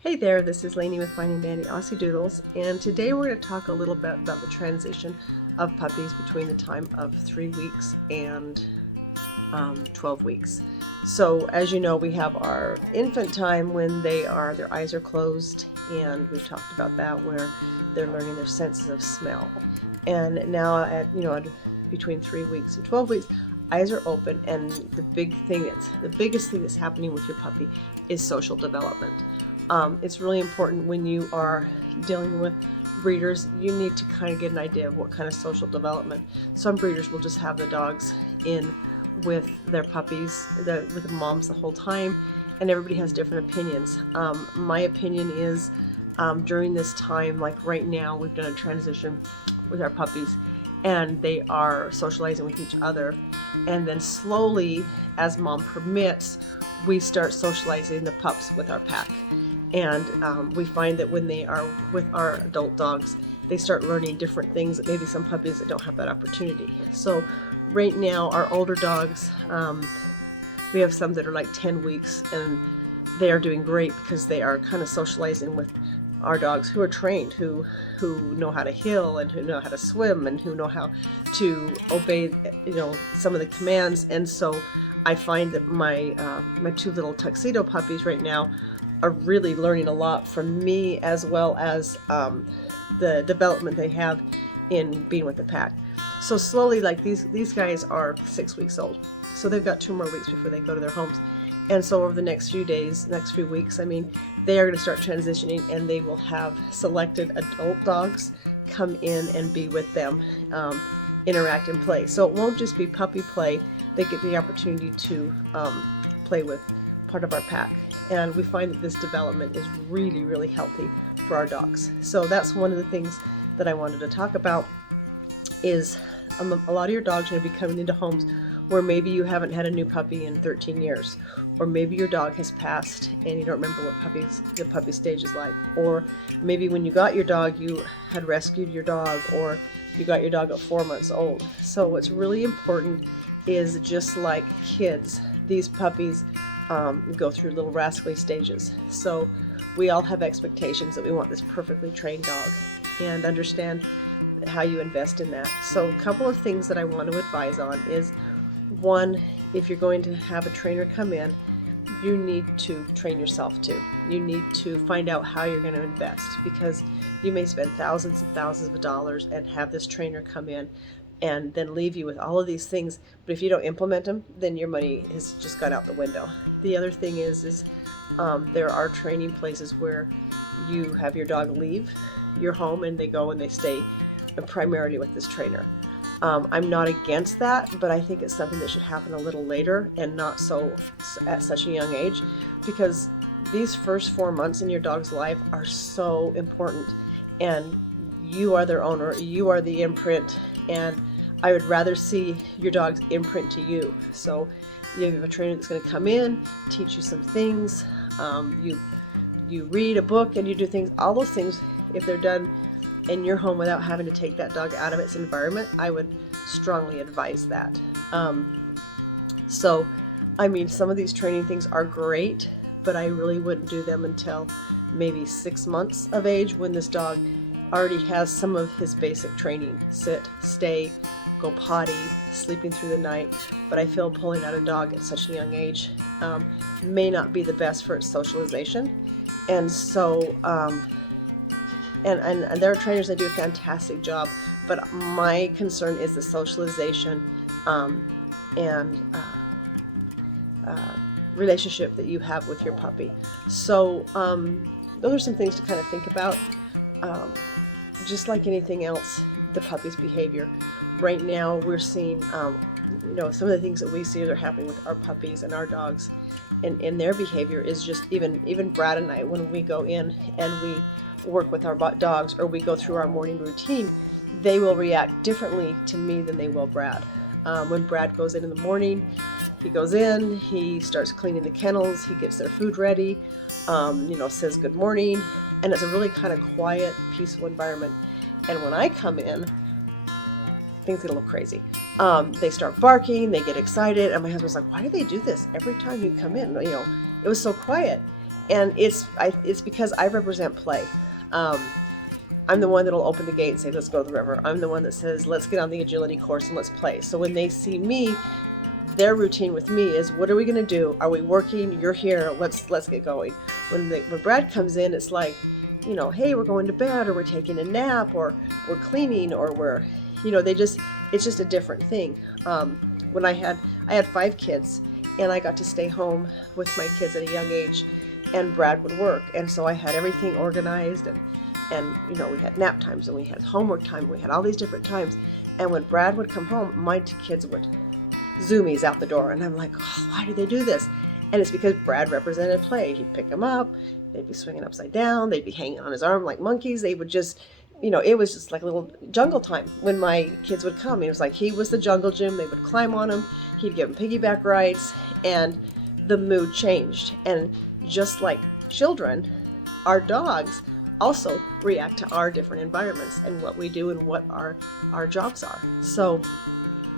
Hey there, this is Lainey with Fine and Dandy Aussie Doodles, and today we're going to talk a little bit about the transition of puppies between the time of 3 weeks and 12 weeks. So as you know, we have our infant time when their eyes are closed, and we've talked about that where they're learning their senses of smell. And now at between 3 weeks and 12 weeks, eyes are open, and the biggest thing that's happening with your puppy is social development. It's really important when you are dealing with breeders. You need to kind of get an idea of what kind of social development. Some breeders will just have the dogs in with their puppies, with the moms the whole time, and everybody has different opinions. My opinion is during this time, like right now, we've done a transition with our puppies, and they are socializing with each other, and then slowly, as mom permits, we start socializing the pups with our pack. And we find that when they are with our adult dogs, they start learning different things that maybe some puppies that don't have that opportunity. So right now, our older dogs, we have some that are like 10 weeks, and they are doing great because they are kind of socializing with our dogs who are trained, who know how to heel and who know how to swim and who know how to obey, some of the commands. And so I find that my two little tuxedo puppies right now are really learning a lot from me, as well as the development they have in being with the pack. So slowly, like these guys are 6 weeks old, so they've got 2 more weeks before they go to their homes. And so over the next few weeks, they are going to start transitioning, and they will have selected adult dogs come in and be with them, interact and play. So it won't just be puppy play. They get the opportunity to play with part of our pack. And we find that this development is really, really healthy for our dogs. So that's one of the things that I wanted to talk about is a lot of your dogs are going to be coming into homes where maybe you haven't had a new puppy in 13 years, or maybe your dog has passed and you don't remember what the puppy stage is like, or maybe when you got your dog, you had rescued your dog, or you got your dog at 4 months old. So what's really important is, just like kids, these puppies go through little rascally stages. So we all have expectations that we want this perfectly trained dog, and understand how you invest in that. So a couple of things that I want to advise on is, one, if you're going to have a trainer come in, you need to train yourself too. You need to find out how you're going to invest, because you may spend thousands and thousands of dollars and have this trainer come in and then leave you with all of these things, but if you don't implement them, then your money has just gone out the window. The other thing is there are training places where you have your dog leave your home and they go and they stay primarily with this trainer. I'm not against that, but I think it's something that should happen a little later and not so at such a young age, because these first 4 months in your dog's life are so important, and you are their owner, you are the imprint, and I would rather see your dog's imprint to you. So you have a trainer that's going to come in, teach you some things, you read a book and you do things. All those things, if they're done in your home without having to take that dog out of its environment, I would strongly advise that. Some of these training things are great, but I really wouldn't do them until maybe 6 months of age, when this dog already has some of his basic training: sit, stay, go potty, sleeping through the night. But I feel pulling out a dog at such a young age may not be the best for its socialization. And so and there are trainers that do a fantastic job, but my concern is the socialization and relationship that you have with your puppy. So those are some things to kind of think about. Just like anything else, the puppy's behavior. Right now, we're seeing, some of the things that we see that are happening with our puppies and our dogs, and their behavior is just even Brad and I, when we go in and we work with our dogs, or we go through our morning routine, they will react differently to me than they will Brad. When Brad goes in the morning, he goes in, he starts cleaning the kennels, he gets their food ready, says good morning, and it's a really kind of quiet, peaceful environment. And when I come in, things get a little crazy. They start barking, they get excited, and my husband's like, why do they do this every time you come in? It was so quiet. and it's because I represent play. I'm the one that'll open the gate and say, let's go to the river. I'm the one that says, let's get on the agility course and let's play. So when they see me, their routine with me is, what are we going to do? Are we working? You're here. Let's get going. When Brad comes in, it's like, you know, hey, we're going to bed, or we're taking a nap, or we're cleaning, or we're, you know, it's just a different thing. When I had 5 kids, and I got to stay home with my kids at a young age, and Brad would work, and so I had everything organized, and you know, we had nap times, and we had homework time, and we had all these different times. And when Brad would come home, my kids would zoomies out the door, and I'm like, oh, why do they do this? And it's because Brad represented play. He'd pick them up, they'd be swinging upside down, they'd be hanging on his arm like monkeys. They would just, you know, it was just like a little jungle time when my kids would come. It was like he was the jungle gym. They would climb on him, he'd give them piggyback rides, and the mood changed. And just like children, our dogs also react to our different environments and what we do and what our jobs are. So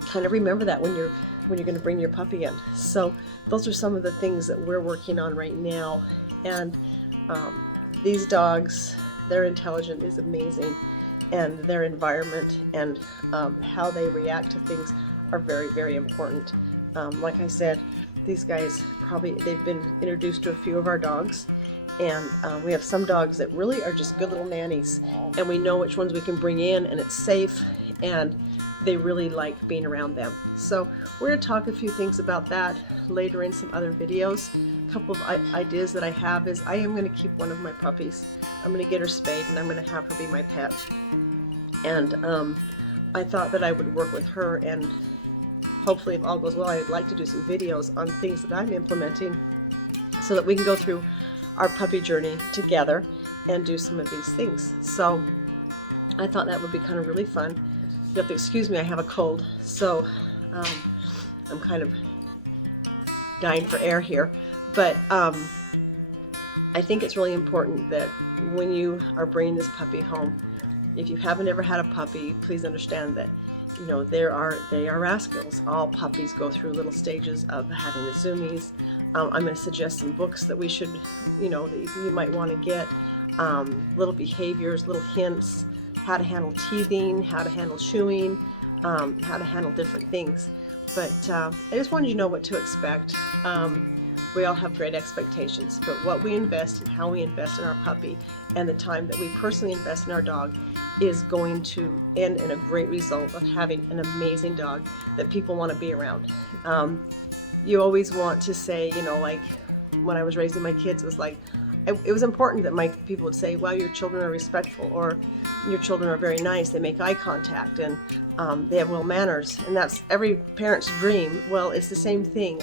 kind of remember that when you're going to bring your puppy in. So those are some of the things that we're working on right now. And these dogs, their intelligence is amazing, and their environment and how they react to things are very, very important. Like I said, these guys they've been introduced to a few of our dogs, and we have some dogs that really are just good little nannies, and we know which ones we can bring in, and it's safe, and they really like being around them. So we're going to talk a few things about that later in some other videos. A couple of ideas that I have is I am going to keep one of my puppies. I'm going to get her spayed, and I'm going to have her be my pet. And I thought that I would work with her, and hopefully if all goes well, I'd like to do some videos on things that I'm implementing so that we can go through our puppy journey together and do some of these things. So I thought that would be kind of really fun. You have to excuse me, I have a cold, so I'm kind of dying for air here. But I think it's really important that when you are bringing this puppy home, if you haven't ever had a puppy, please understand that, you know, they are rascals. All puppies go through little stages of having the zoomies. I'm going to suggest some books that we should, you know, that you might want to get. Little behaviors, little hints, how to handle teething, how to handle chewing, how to handle different things. But I just wanted you to know what to expect. We all have great expectations, but what we invest and how we invest in our puppy and the time that we personally invest in our dog is going to end in a great result of having an amazing dog that people want to be around. You always want to say, you know, like when I was raising my kids, it was like, it was important that my people would say, wow, your children are respectful, or your children are very nice, they make eye contact, and they have well manners. And that's every parent's dream. Well, it's the same thing.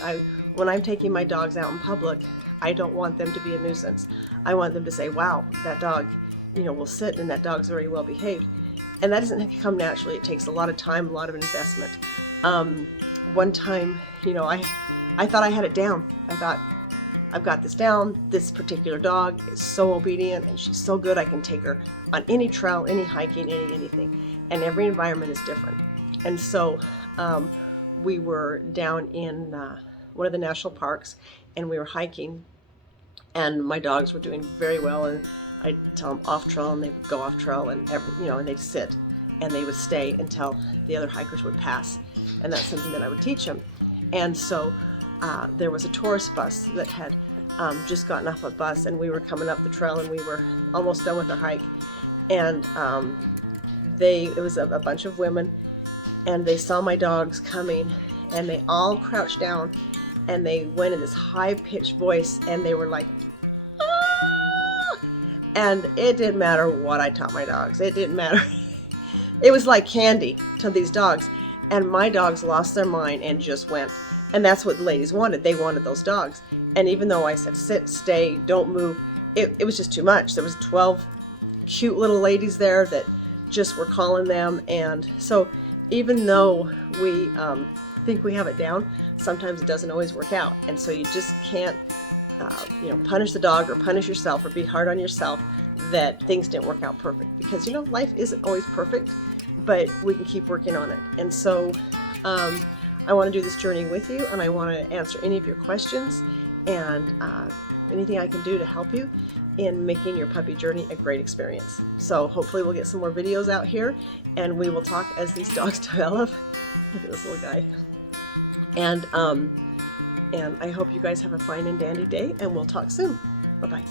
When I'm taking my dogs out in public, I don't want them to be a nuisance. I want them to say, wow, that dog, you know, will sit, and that dog's very well behaved. And that doesn't come naturally. It takes a lot of time, a lot of investment. One time, you know, I thought I had it down. I thought, I've got this down. This particular dog is so obedient, and she's so good. I can take her on any trail, any hiking, anything. And every environment is different. And so we were down in one of the national parks, and we were hiking, and my dogs were doing very well. And I'd tell them off trail, and they would go off trail, and and they'd sit, and they would stay until the other hikers would pass. And that's something that I would teach them. And so there was a tourist bus that had just gotten off a bus, and we were coming up the trail, and we were almost done with our hike. And it was a bunch of women, and they saw my dogs coming, and they all crouched down, and they went in this high-pitched voice, and they were like, ah! And it didn't matter what I taught my dogs. It didn't matter. It was like candy to these dogs. And my dogs lost their mind and just went. And that's what the ladies wanted. They wanted those dogs. And even though I said, sit, stay, don't move, it was just too much. There was 12 cute little ladies there that just were calling them. And so even though we think we have it down, sometimes it doesn't always work out. And so you just can't punish the dog or punish yourself or be hard on yourself that things didn't work out perfect. Because, you know, life isn't always perfect, but we can keep working on it. And so I want to do this journey with you, and I want to answer any of your questions and anything I can do to help you in making your puppy journey a great experience. So hopefully we'll get some more videos out here, and we will talk as these dogs develop. Look at this little guy. And I hope you guys have a fine and dandy day, and we'll talk soon. Bye-bye.